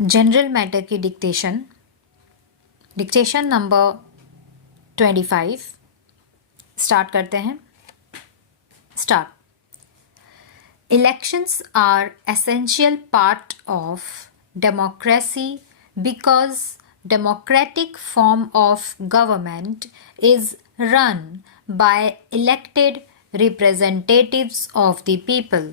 General matter की dictation number 25 start करते हैं. Start. Elections are essential part of democracy because democratic form of government is run by elected representatives of the people.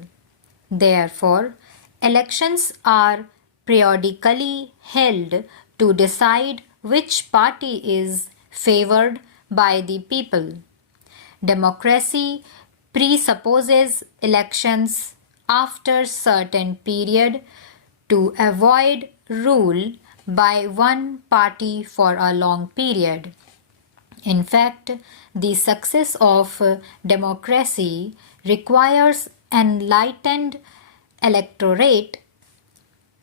Therefore, elections are periodically held to decide which party is favored by the people. Democracy presupposes elections after certain period to avoid rule by one party for a long period. In fact, the success of democracy requires enlightened electorate.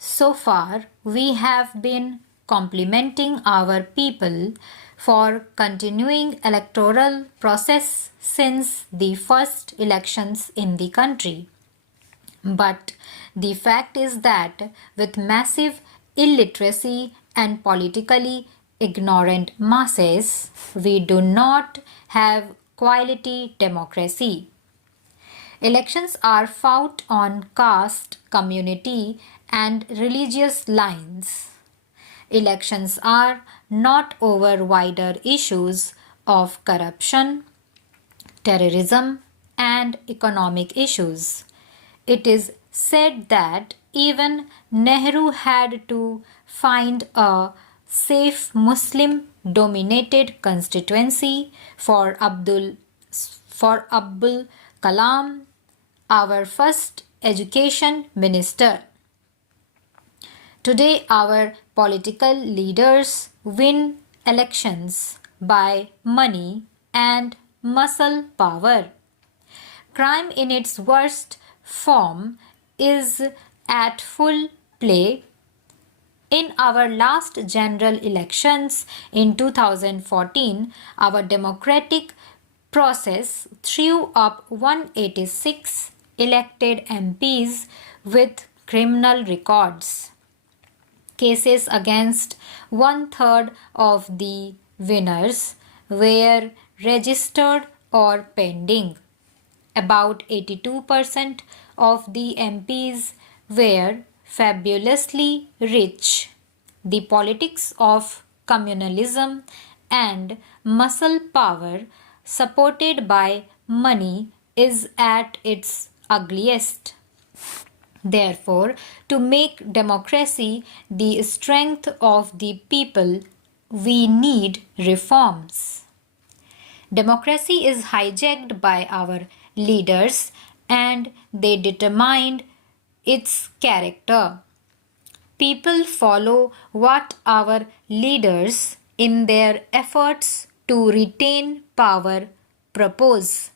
So far, we have been complimenting our people for continuing electoral process since the first elections in the country. But the fact is that with massive illiteracy and politically ignorant masses, we do not have quality democracy. Elections are fought on caste, community, and religious lines. Elections are not over wider issues of corruption, terrorism, and economic issues. It is said that even Nehru had to find a safe Muslim dominated constituency for Abdul Kalam, our first education minister. Today, our political leaders win elections by money and muscle power. Crime in its worst form is at full play. In our last general elections in 2014, our democratic process threw up 186 elected MPs with criminal records. Cases against 1/3 of the winners were registered or pending. About 82% of the MPs were fabulously rich. The politics of communalism and muscle power supported by money is at its ugliest. Therefore, to make democracy the strength of the people, we need reforms. Democracy is hijacked by our leaders and they determined its character. People follow what our leaders, in their efforts to retain power, propose.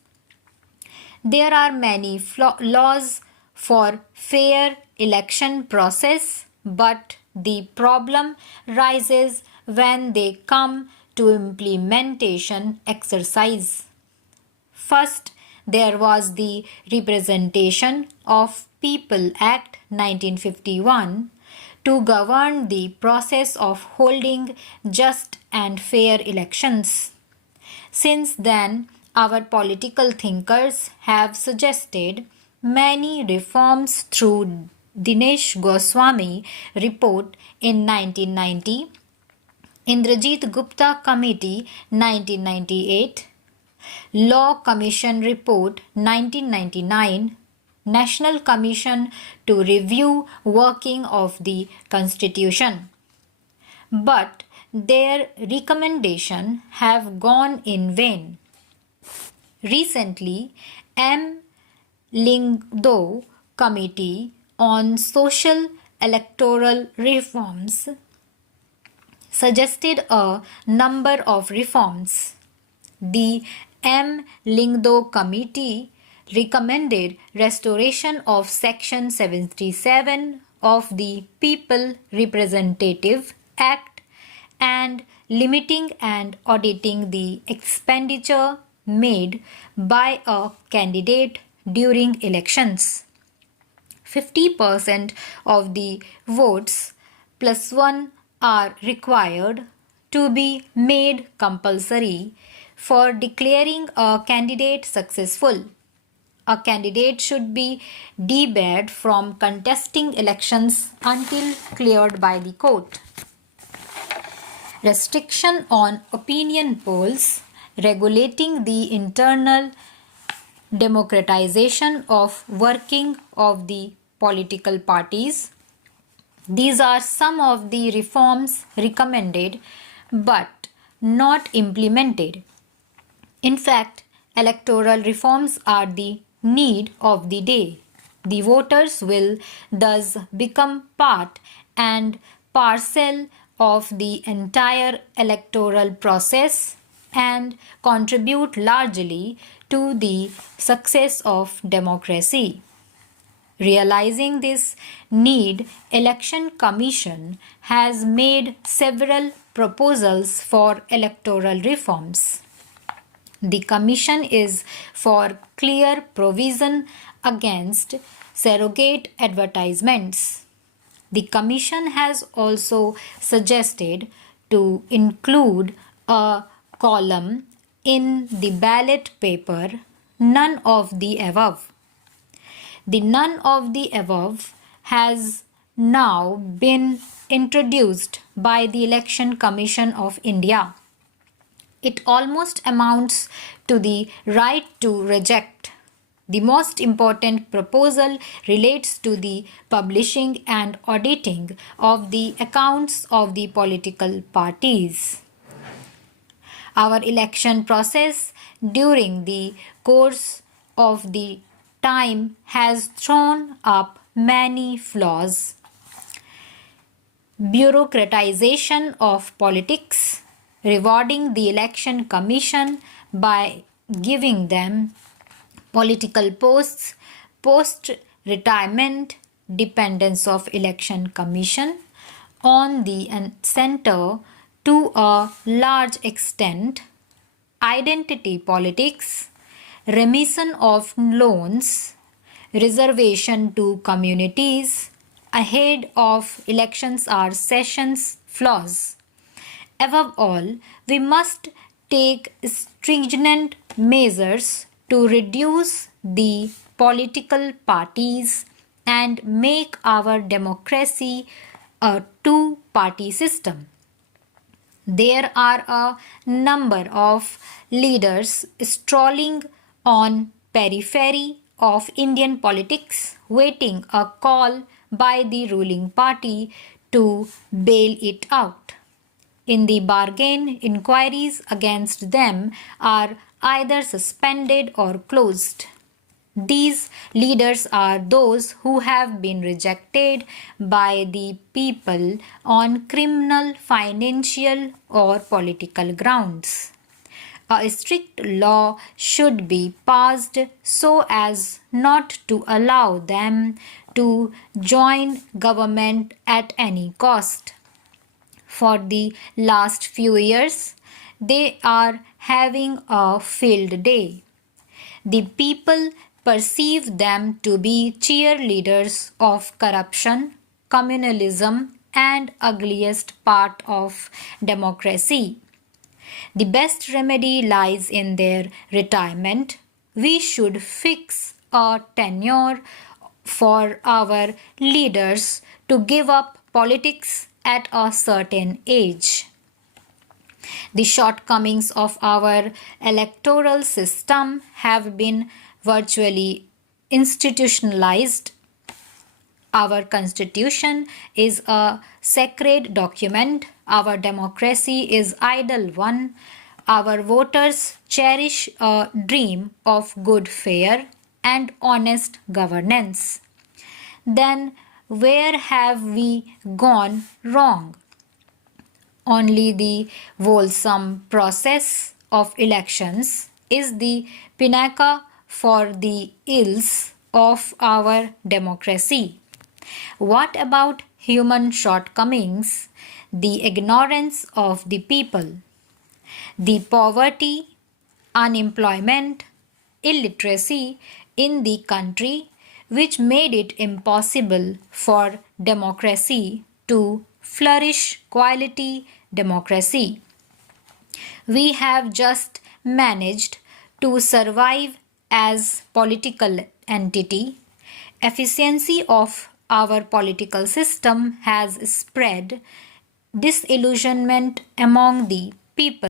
There are many laws for fair election process, but the problem rises when they come to implementation exercise. First, there was the Representation of People Act 1951 to govern the process of holding just and fair elections. Since then, our political thinkers have suggested many reforms through Dinesh Goswami report in 1990, Indrajit Gupta Committee 1998, Law Commission Report 1999, National Commission to Review Working of the Constitution. But their recommendations have gone in vain. Recently, M. Lingdo Committee on Social Electoral Reforms suggested a number of reforms. The M. Lingdo Committee recommended restoration of Section 77 of the People Representative Act and limiting and auditing the expenditure made by a candidate during elections. 50% of the votes plus 1 are required to be made compulsory for declaring a candidate successful. A candidate should be debarred from contesting elections until cleared by the court. Restriction on opinion polls regulating the internal democratization of working of the political parties. These are some of the reforms recommended but not implemented. In fact, electoral reforms are the need of the day. The voters will thus become part and parcel of the entire electoral process and contribute largely to the success of democracy. Realizing this need, Election Commission has made several proposals for electoral reforms. The Commission is for clear provision against surrogate advertisements. The Commission has also suggested to include a column in the ballot paper, none of the above. The none of the above has now been introduced by the Election Commission of India. It almost amounts to the right to reject. The most important proposal relates to the publishing and auditing of the accounts of the political parties. Our election process during the course of the time has thrown up many flaws. Bureaucratization of politics, rewarding the election commission by giving them political posts, post-retirement dependence of election commission on the center to a large extent, identity politics, remission of loans, reservation to communities ahead of elections are sessions flaws. Above all, we must take stringent measures to reduce the political parties and make our democracy a two-party system. There are a number of leaders strolling on periphery of Indian politics, waiting a call by the ruling party to bail it out. In the bargain, inquiries against them are either suspended or closed. These leaders are those who have been rejected by the people on criminal, financial, or political grounds. A strict law should be passed so as not to allow them to join government at any cost. For the last few years, they are having a field day. The people perceive them to be cheerleaders of corruption, communalism, and ugliest part of democracy. The best remedy lies in their retirement. We should fix a tenure for our leaders to give up politics at a certain age. The shortcomings of our electoral system have been virtually institutionalized. Our constitution is a sacred document. Our democracy is idle one. Our voters cherish a dream of good fare and honest governance. Then where have we gone wrong? Only the wholesome process of elections is the pinnacle for the ills of our democracy. What about human shortcomings, the ignorance of the people, the poverty, unemployment, illiteracy in the country, which made it impossible for democracy to flourish, quality, democracy. We have just managed to survive as political entity. Efficiency of our political system has spread disillusionment among the people.